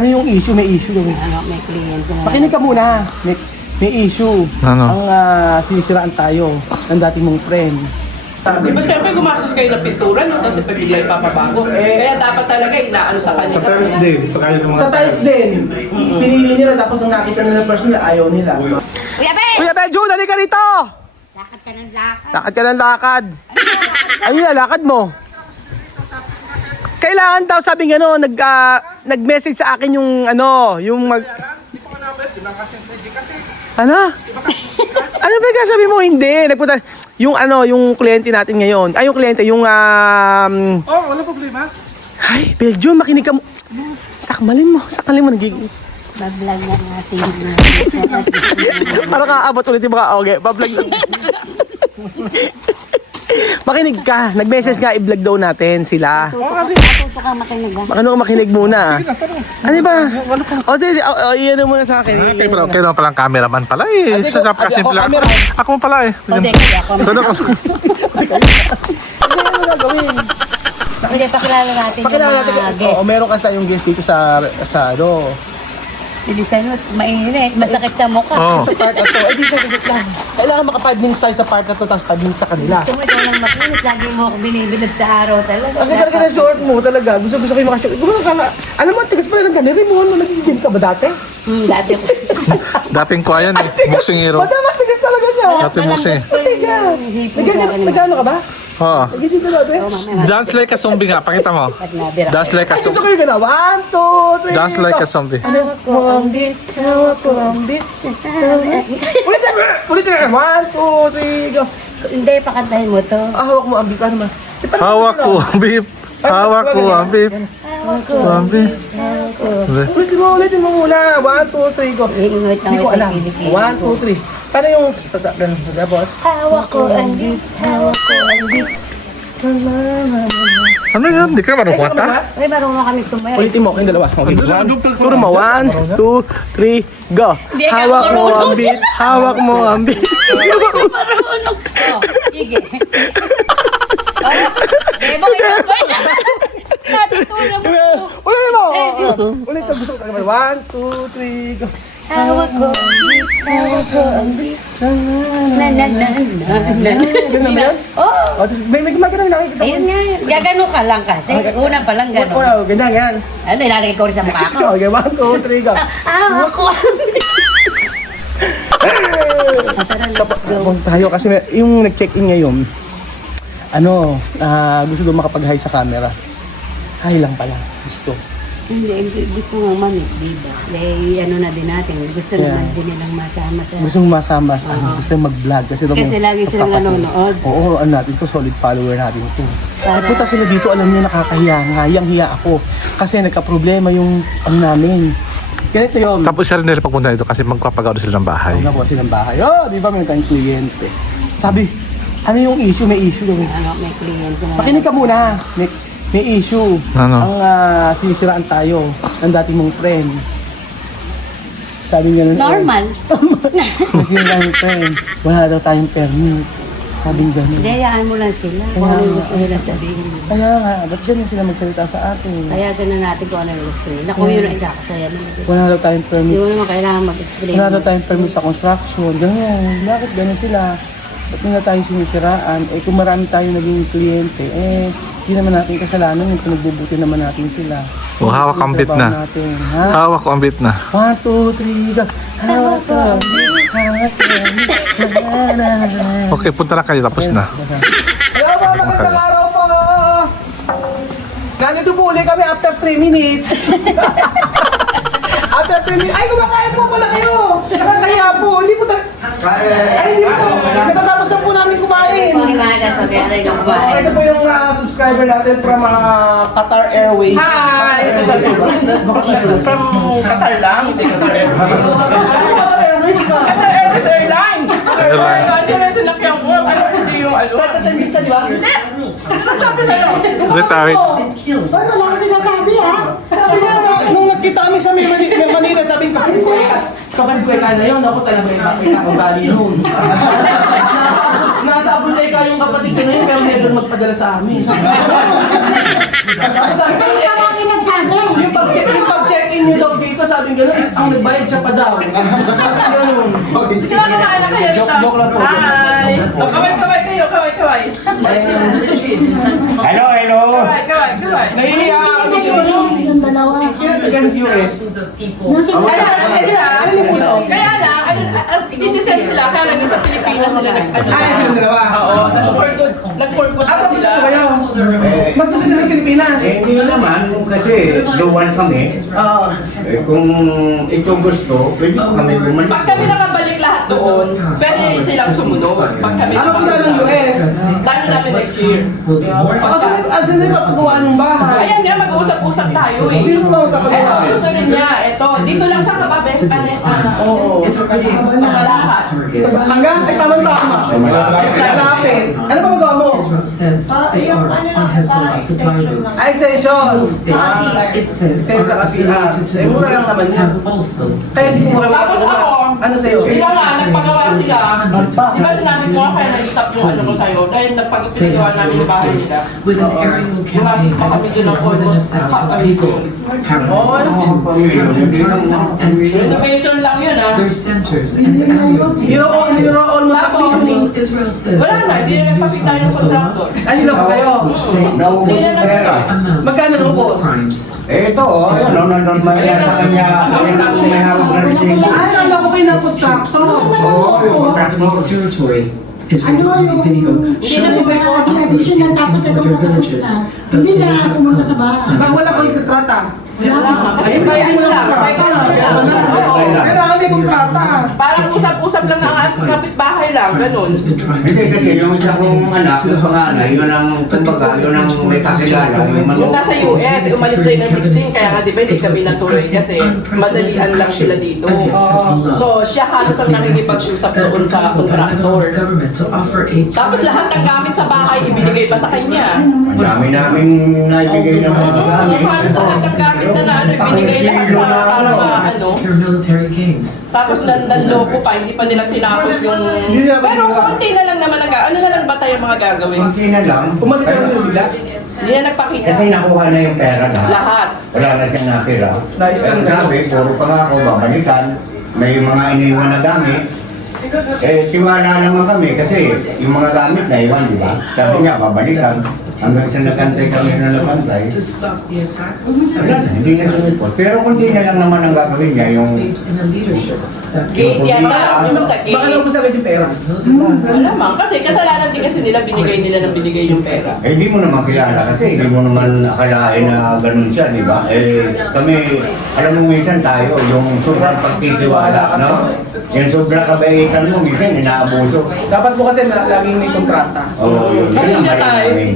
Ano yung issue? May issue gawin. May kliyente na. Pakinig ka muna. May issue. Ano? Ang sinisiraan tayo ng dating mong friend. Di ba siyempre gumastos kayo ng pintura, no? Kasi pag bigla ipapabago. Kaya dapat talaga inaano sa kanya. Sa Thursday. Sa tiles din. Pinili nila tapos nung nakita nila personal, ayaw nila. Kuya Ben! Kuya Benjo, dali ka rito! Lakad ka ng lakad. Lakad ka ng lakad. Ayun na, lakad mo. Kailangan daw, sabi nga no, nag-message sa akin yung yung Ano? Ano ba yung sabi mo? Hindi. Nagpunta, yung kliyente natin ngayon. Ay, yung kliyente, yung Wala problema. Ay, Belgium, makinig ka mo. Sakmalin mo, nagiging. Bablog na natin. Parang kaabot ulit yung mga okay, bablog. Makinig ka. Nag-message nga, i-vlog daw natin sila. Matuto ka makinig ha. Ano makinig muna? Ano ba? O, iyan muna sa akin. Kayo naman palang cameraman pala eh. Sa napakasimple lang. Ako pala eh. Hindi, ako. Ano gagawin? Hindi, pakilala natin Pakilala natin. yung mga guest. Meron kasi tayong guest dito sa Hindi sanot, mainit, masakit sa mukha. Oo. sa part na to. Eh, dito, lang. Kailangan maka 5 minutes tayo sa part na to, tapos 5 minutes sa kanila. Gusto mo ikaw lang makinis, lagi mo ako binibilad sa araw talaga. Ang ganda ka na short mo talaga. Gusto ko yung mga short. Alam mo, tigas pa rin ang ganun. Mo, nag-gym ka ba dati? Dati ko. Dating ko ayan eh. Boxing hero. Madama, tigas talaga niya. Dating boxing. Tigas. Nagano ka ba? Oo. Nag-gym ka dati? Dance like a zombie nga. Pakita mo. Pag nabira. Dance like a Ay, gusto zombie. ko yung gana. 1, 2, 3. Dance like a zombie. Hawak ko ang bit. Hawak ko ang bit. Ulitin na. 1, 2, 3, go. Hindi, pakantahin mo to. Hawak mo ang bit. Paano ba? Hawak ko ang beef. Hawak ko ang beef. Hawak ko Ang beef. Ulitin mo muna. 1, 2, 3, go. Ingwit na Hindi ko ito, alam. Pilipino. 1, 2, 3. Paano yung boss? Hawak ko ang bit. Hawak ko ang bit. Ano yan? Hindi ka marunong kumanta? Ay, marunong kami sumaya. Ulitin mo, kayong dalawa. Okay. Ano? Turo mo, 1, 2, 3, go. Hindi ka Hawak mo marunong. ang beat. Hawak mo ang beat. Marunong. Oh, sige. Debo kayo ba? Natutulog mo. Ulitin mo. Ulit mo. Gusto ko naman. 1, 2, 3, go. Hawak ko ang bit. Hawak ko ang bit. Na na na na na. Ganun ba yan? Oh, O, tapos may gumagano nakikita ko. ayun nga. Gagano ka lang kasi. Una pa lang gano'n. Oh, ganyan, yan. Ano, ilalagay ko rin sa mukha ko. Okay, 1, 2, 3, go. Hawak ko ang bit. Tapos tayo kasi yung nag-check-in ngayon, gusto daw makapag-hi sa camera. Hi lang pala, gusto. Hindi. Gusto nga manit, diba? Dahil ano na din natin. Gusto naman din nilang masama sa... Gusto mong masama, gusto mag-vlog. Kasi lagi silang nanonood. Oo, natin to, solid follower natin to. Para- Punta sila dito, alam niyo nakakahiya. Ngayang-hiya ako. Kasi nagka-problema yung namin. Ganito yun. Tapos siya rin nila pagpunta dito kasi magpapagawa sila ng bahay. Ano po silang bahay? Oh, di ba may tayong kliyente? Sabi, ano yung issue? May issue gawin. May kliyente na. Pakinig ka muna. May issue. Ano? Ang sinisiraan tayo ng dating mong friend. Sabi niya nun, Normal. sinisiraan ng friend. Wala daw tayong permit. Sabi niya gano'n. Dayaan mo lang sila kung ano yung gusto nila sabihin. Kaya nga, ba't ganyan sila magsalita sa atin? Kaya ganun natin kung ano yung gusto nila. Kung yun ang ikakasaya naman. Wala daw tayong Hindi permit. mo naman kailangan mag-explain. Wala daw tayong permit sa construction. Ganyan. Bakit ganyan sila? Ba't nila tayo sinisiraan? Eh kung marami tayo naging kliyente, hindi naman natin kasalanan yung pinagbubuti naman natin sila. O, hawak ang bit na. Natin, ha? Hawak ko ang beef na. 1, 2, 3, go. Hawak ko ang bit, hawak ko ang bit. Okay, punta na kayo. Tapos na. Hello po, magandang araw po! Nandito po ulit kami after 3 minutes. After 3 minutes, ay kumakain po pala kayo! Nakakaya po, hindi po hindi po. Natatapos na po namin kumain. Kung himagas, mag-aray ng bahay. Ito po yung subscriber natin from Qatar Airways. Hi! From Qatar lang, hindi Qatar Airways. Qatar Airways ka! Qatar Airways Airline! Airline. Ano na sinakyan ko? Ano hindi yung ano? Tatatan visa, di ba? Sabi sa'yo. Retired. Ay, wala kasi sinasabi ha. Sabi niya, nung nagkita kami sa Manila, sabi ko, kapag kweka na yun, ako talaga may ugali nun. Nasa Abunday ka yung kapatid ko na yun, pero never magpadala sa amin. Tapos sabi ko, yung pag-check check-in nyo daw dito, sabi gano'n, ang nagbayad siya pa daw. Ganun. Sige lang, kakain na kayo dito. Joke lang po. Hi! O, kaway kayo, kaway. Hello, hello. Kaway. Nahihiya ka kasi yung security US. Ano yung puno? Kaya lang, as citizen sila, kaya lang sa Pilipinas sila Yung dalawa. Oo, nag-for good Ano sila. po kayo? Mas gusto nila ng Pilipinas. Hindi naman, kasi luwan kami. Oo. Kung ito gusto, pwede po kami bumalik. Pag kami nakabalik lahat doon, pwede silang sumunod. Pag kami Ano po ng US? Plano namin next year. Saan nila papagawa ng bahay? Ayan nga, mag-uusap-usap tayo eh. Sino po ang papagawa? Gusto rin niya, eto, dito lang sa Kababe, Oo. Malahat. Sa Batangas? Ay, tamang-tama. Malapit. Ano pa magawa mo? Israel says they are on Hezbollah supply routes. Ay, station. It says Sales sa are kasihan. affiliated to Eh, mura lang naman the yun. have also Kaya hindi mo Tapos makapagawa. ako, Ano sa'yo? sila nga, nagpagawa sila. Di ba sinabi ko nga kaya nag-stop yung ano ko sa'yo? Dahil pinagawa namin yung bahay nila. with an aerial campaign that has seen more than 1,000 people paralyzed to Targeted and killed. Renovation lang yun ah. Their centers and the ambulance. Niro almost ang Tapos, pinuni. Israel says wala na, hindi na nagpapit tayo ng contractor. Ay, nila ko kayo. Naubos yung pera. amount Magkano of ubos? crimes. Eh, ito, ano, nandun may sa kanya, ano, may hawak na resibo. Ay, alam ko kayo napos-tractor. Oo, yung tractor. This territory is recording video showing additional tapos ito their matapos villages. na. Hindi na pumunta sa bahay. Baka wala ko yung kontrata. Wala pa. Kasi bayad mo lang, bayad ka lang. Oo. Kailangan may kontrata. Parang usap-usap lang ang kapitbahay lang, ganun. Has been trying Hindi, to kasi yung isa kong anak, yung panganay, yun ang, kumbaga, yun ang may kakilala, yung Yung manok. nasa US, umalis tayo ng 16, kaya nga di ba hindi kami natuloy kasi madalian lang sila dito. So siya halos ang nakikipag-usap doon sa contractor. government to offer aid. Tapos lahat ng gamit sa bahay ibinigay pa sa kanya. Ang dami namin naibigay ng mga gamit. Halos lahat ng gamit na ano, ibinigay lahat sa para ano. Secure military gains. Tapos nanloko pa, hindi pa nila tinapos yung... Pero konti na lang naman ano na lang ba tayo mga gagawin? Kunti na lang. Umalis na lang sila bigla. Hindi na nagpakita. Kasi nakuha na yung pera na. Lahat. Wala na siyang natira. Nice. Pero sabi, puro pangako, babalikan. May mga iniwan na gamit. Eh, tiwala naman kami kasi yung mga gamit na iwan, di ba? Sabi niya, babalikan. Hanggang sa nakantay kami na nakantay. To stop the attacks, Wala na, hindi na sumipot. Pero kunti na lang naman ang gagawin niya, yung in a leadership that Gate yata, yung sa Baka gate. naubos agad yung pera. Wala man, kasi kasalanan din kasi nila, binigay nila ng binigay yung pera. eh, hindi mo naman kilala kasi hindi mo naman akalain na ganun siya, di ba? Eh, kami, alam mo minsan tayo, yung sobrang pagtitiwala, no? Yung sobrang kabaitan mo, minsan inaabuso. Dapat po kasi laging may kontrata. Oo, yun. Kasi Yun ang siya mali tayo. namin.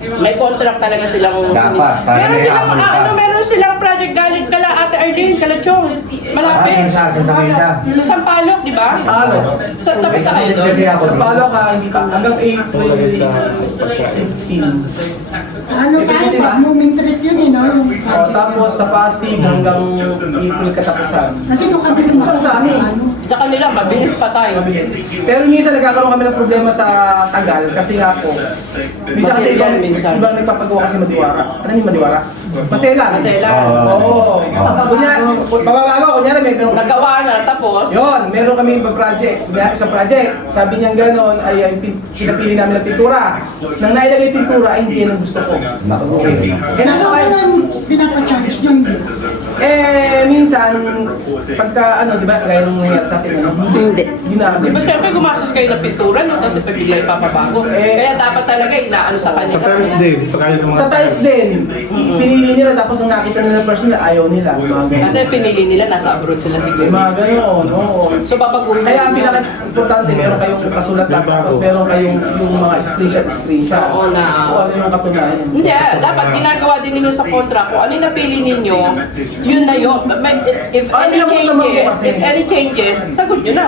May contract talaga silang... Dapat, para Meron may silang, habol ka. meron silang project galing kala Ate Arlene, kala Chong. Malapit. Yung sa Santa Mesa. Sa Sampaloc, di ba? Halo. Sa tapos na kayo doon. Kasi ako Sa doon. palo ka, hindi pa. Hanggang 8 Ano tayo, moving trip yun eh, no? Tapos sa Pasig hanggang April katapusan. Kasi nung kami lumakas sa ano, Sa kanila, mabilis pa tayo. Pero minsan nagkakaroon kami ng problema sa Tagal kasi nga po. Minsan kasi ibang, Minsan. ibang nagpapagawa kasi madiwara. Ano yung madiwara? Masela. Masela. Oo. Kunyari, pababago, kunyari may meron Nagawa na, tapos... Yon, meron kami iba project. Isang project. Sabi niya gano'n, ay pinapili namin ng pintura. Nang nailagay pintura, ay hindi yan ang gusto ko. Naku, Kaya ano na ka lang pinapacharge yun. minsan, pagka ano, di ba, gaya nung nangyari sa atin, ano? Hindi. Ginagawa. Di ba siyempre gumastos kayo ng pintura, no? Kasi pag bigla ipapabago. Kaya dapat talaga inaano sa kanila. Sa tiles din, pinili nila tapos nung nakita nila person nila, ayaw nila. Mga ganyan. Kasi pinili nila, nasa abroad sila siguro. Mga gano'n, oo. So babaguhin. Kaya ang pinaka-importante, meron kayong kasulatan, tapos meron kayong yung mga screenshot. Oo na. Kung ano yung katunayan. Hindi, dapat ginagawa din ninyo sa kontra. Kung ano yung napili ninyo, yun na yun. If any changes, sagot nyo na.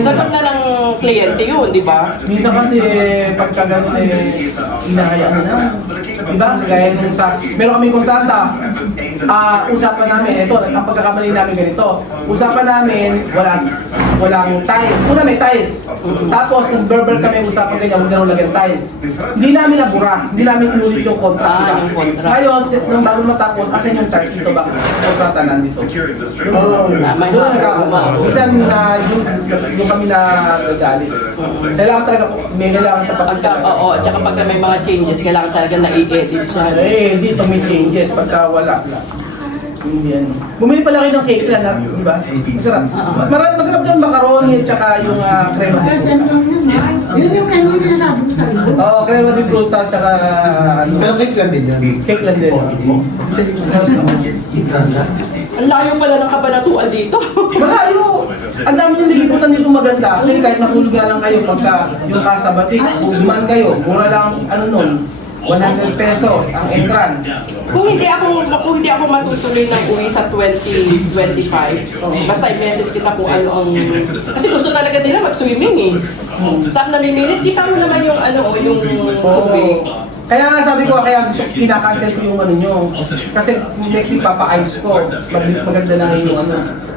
Sagot na ng kliyente yun, di ba? Minsan kasi pagka gano'n inahayaan na. Diba? Kagaya nung sa, meron kaming kontrata. usapan namin, ito, ang pagkakamali namin ganito. Usapan namin, walang tiles. Una may tiles. Tapos, nag-verbal kami, usapan kayo, huwag na nung lagyan tiles. Hindi namin nabura, hindi namin inulit yung contract. Yung contract. Ngayon, nung bago matapos, asan yung tiles dito, bakit kontrata nandito? May Doon na nagkakama. Minsan, yung kami na nagalit. Kailangan talaga, may kailangan sa Pagka, oo, at saka pagka may mga changes, kailangan talaga na-i-edit siya. Eh, dito may changes pagka wala. Hindi yan. Bumili pala kayo ng cake lang, di ba? Masarap. Masarap yung macaroni at saka yung crema de Kasi ano lang yun, ha? Yun yung kayo yung sinasabi ko sa iyo. Oo, crema de fruta at saka ano. Pero cake lang din yan. Cake lang din. Ang layo pala ng kabanatuan dito. Malayo! Ang dami yung niliputan dito maganda. Kasi kahit natulog nga lang kayo pagka yung kasabatik, kung duman kayo, mura lang ano nun, 100 pesos ang entrance. Kung hindi ako matutuloy ng uwi sa 2025, basta i-message kita kung ano ang... Kasi gusto talaga nila mag-swimming eh. Tapos namimilit, di pa mo naman yung yung tubig. Kaya nga sabi ko, kaya gusto kinakancel ko yung ano nyo. Kasi next week papa-ayos ko. Maganda na yung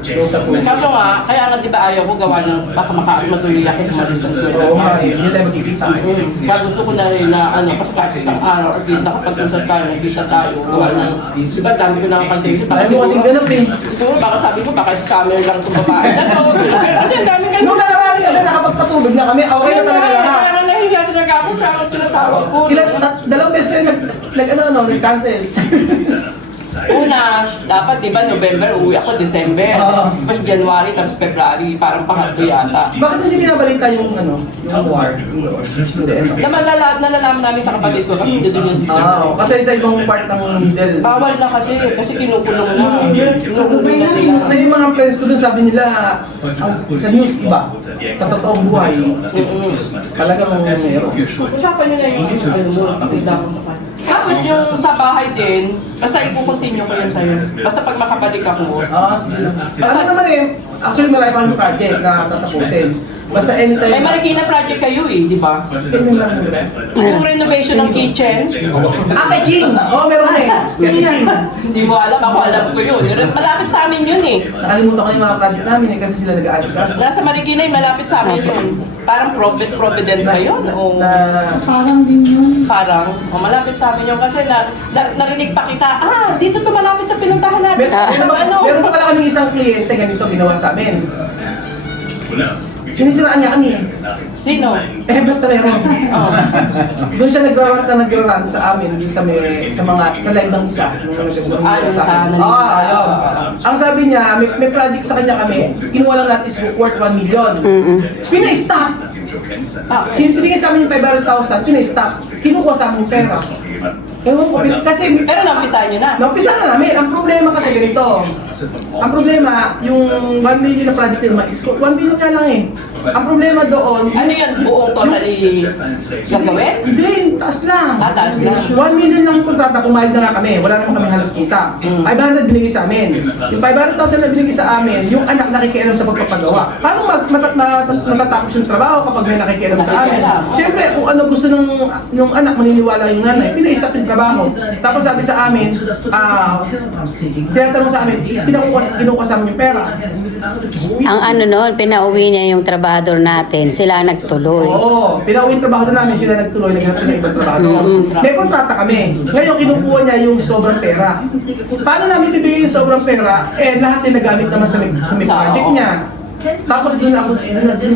yung sa pool. Kaso nga, kaya nga di ba ayaw ko gawa ng baka matuloy ako kumalis ng Oo nga, hindi tayo magkikita. Kaya gusto ko na rin na kasi kahit isang araw, at least nakapag-usap tayo, nagkita tayo, gawa ng... Diba, dami ko nakapag-tayo. Ayaw mo kasing ganap eh. Siguro, baka sabi ko, baka scammer lang itong babae na to. Kasi ang daming ganun. Nung nakaraan kasi nakapagpatubig na kami, okay na talaga lahat. Kaya nahihiya talaga ako sa akong tinatawag ko. Dalawang beses kayo nag-cancel. Una, dapat di ba November, uwi ako December. Oo. Tapos January, tapos February, parang pangatlo yata. Bakit hindi binabalita yung yung war? Hindi. Nalalaman namin sa kapatid ko kasi hindi doon yung sister ko. Kasi sa ibang part ng middle. Bawal na kasi kinukulong na. Kinukulong na sila. Kasi yung mga friends ko dun sabi nila, sa news iba, sa totoong buhay, talagang meron. Usapan nyo na yung bigla ko sa kanya. Tapos yung sa bahay din, basta i-continue ko yan sa'yo. Basta pag makabalik ako. Ano naman eh, actually marami pa yung project na tatapusin. Basta anytime. May Marikina project kayo di ba? Yung renovation ng kitchen. Kay Ching! Oo, meron eh. Kay Ching. Hindi mo alam, ako alam ko yun. Malapit sa amin yun eh. Nakalimutan ko yung mga project namin eh kasi sila nag-aasikaso. Nasa Marikina malapit sa amin yun. Parang Provident ba yun? O Parang din yun. parang, malapit sa amin yun. Kasi narinig pa kita, dito to malapit sa pinuntahan natin. Meron pa pala kaming isang kliyente ganito ginawa sa amin. Sinisiraan niya kami. Sino? Eh, basta meron. Doon siya nagrarant sa amin, doon sa live ng isa. Ayun. Ayun. Ang sabi niya, may project sa kanya kami, kinuha lang natin is worth 1 million. Pina-stop. Pinigay sa amin yung 500,000, pina-stop. Kinukuha sa amin yung pera. Ewan ko, kasi... Pero naumpisahan nyo na. Naupisa na namin. Ang problema kasi ganito. Ang problema, yung 1 million na project yung mais ko, 1 million nga lang eh. Ang problema doon... Ano yan? Buong totally gagawin? Hindi, taas lang. Taas lang. 1 million lang kontrata, pumayag na nga kami. Wala naman kami halos kita. 500 binigay sa amin. Yung 500,000 na binigay sa amin, yung anak nakikialam sa pagpapagawa. Paano matatapos yung trabaho kapag may nakikialam sa amin? Siyempre, kung ano gusto ng anak, maniniwala yung nanay, pina-stop yung trabaho. Tapos sabi sa amin, tinatanong sa amin, kinukuha sa amin yung pera. Ang ano noon, pinauwi niya yung trabahador natin. Sila ang nagtuloy. Oo, pinauwi yung trabaho namin, sila nagtuloy, naghanap sila ng ibang trabaho. May kontrata kami. Ngayon, kinukuha niya yung sobrang pera. Paano namin bibigay yung sobrang pera? Eh, lahat yung nagamit naman sa may project niya. Tapos doon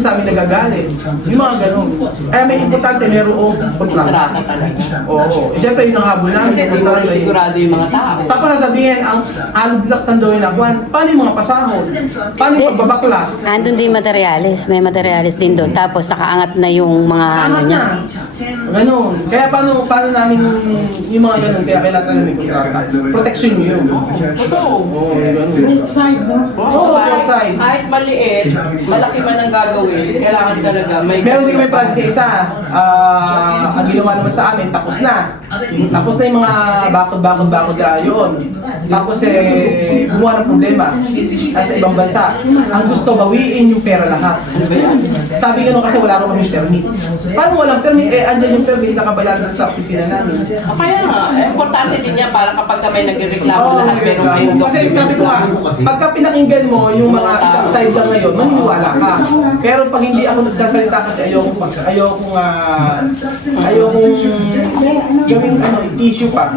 sa amin nagagalit. Yung mga ganun. Kaya may importante, merong kontrata. Kontrata talaga. Oo. Siyempre, yun ang habol namin. Kasi di mo rin sigurado yung mga tao. Tapos sasabihin, ang alublax ng gawin na buwan, paano yung mga pasahod? Paano yung pagbabaklas? Andun din materialis. May materialis din doon. Tapos nakaangat na yung mga ano Angat niya. na. Ganun. Kaya paano namin yung mga ganun? Kaya kailangan namin may kontrata. Protection nyo yun. Totoo. Oo, ganun. Right side, no? Oo, right side. Kahit maliit, project, malaki man ang gagawin, kailangan talaga may... Meron din kami project na isa. Ang ginawa naman sa amin, tapos na. Tapos na yung mga bakod yun. Tapos gumawa ng problema sa ibang bansa. Ang gusto bawiin yung pera lahat. Sabi gano'n kasi wala akong kami permit. Paano walang permit? Andyan yung permit nakabayaran sa opisina namin. Kaya nga, importante din yan para kapag may nagreklamo lahat, meron kayong Kasi sabi ko nga, pagka pinakinggan mo yung mga isang side lang ngayon, maniniwala ka. Pero pag hindi ako nagsasalita kasi ayokong gawing issue pa.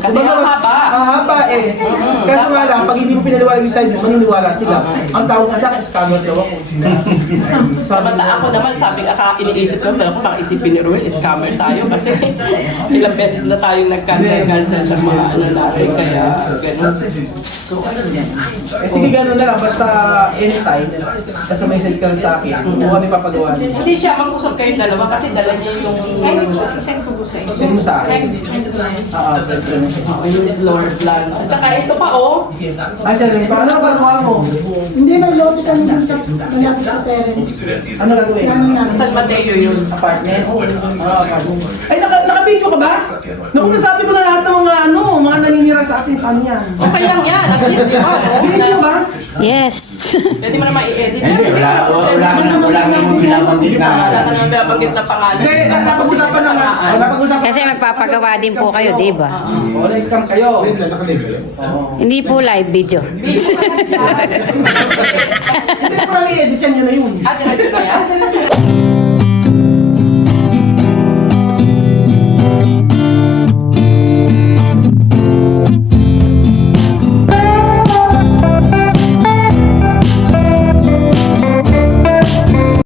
Kasi hahaba. Hahaba eh. Kaso nga lang, pag hindi mo pinaliwala yung side mo, maniniwala sila. Ang tawag ka sa akin, scammer daw ako. Samanta ako naman, sabi iniisip ko, pero kung isipin ni Ruel, scammer tayo kasi ilang beses na tayong nag-cancel sa mga ano natin, kaya gano'n. Sige, gano'n na lang. Basta anytime, basta may size ka lang sa akin. Kung kami papagawa. Hindi siya, mag-usap kayong dalawa kasi dala niya yung... Send ko sa inyo. Send mo sa akin. Yung floor plan. At saka ito pa, oh. Ay, siya rin. Paano pagawa mo? Hindi, may loto kami dun sa malapit sa parents. Ano gagawin? San Mateo yun. Apartment? Apartment. Ay, naka-video ka ba? Naku, nasabi ko na lahat ng mga naninira sa akin. Paano yan? Okay lang yan, at least, di ba? Video ba? Yes. Pwede mo naman i-edit. Hindi, wala kang binabanggit na. Wala ka naman binabanggit na pangalan. Hindi, napag-usapan naman. Napag-usapan. Kasi magpapagawa din po kayo, di ba? Oo, na-scam kayo. Hindi po live video. Hindi ko kami edit yan, yun na yun. Ah, diretso na yan?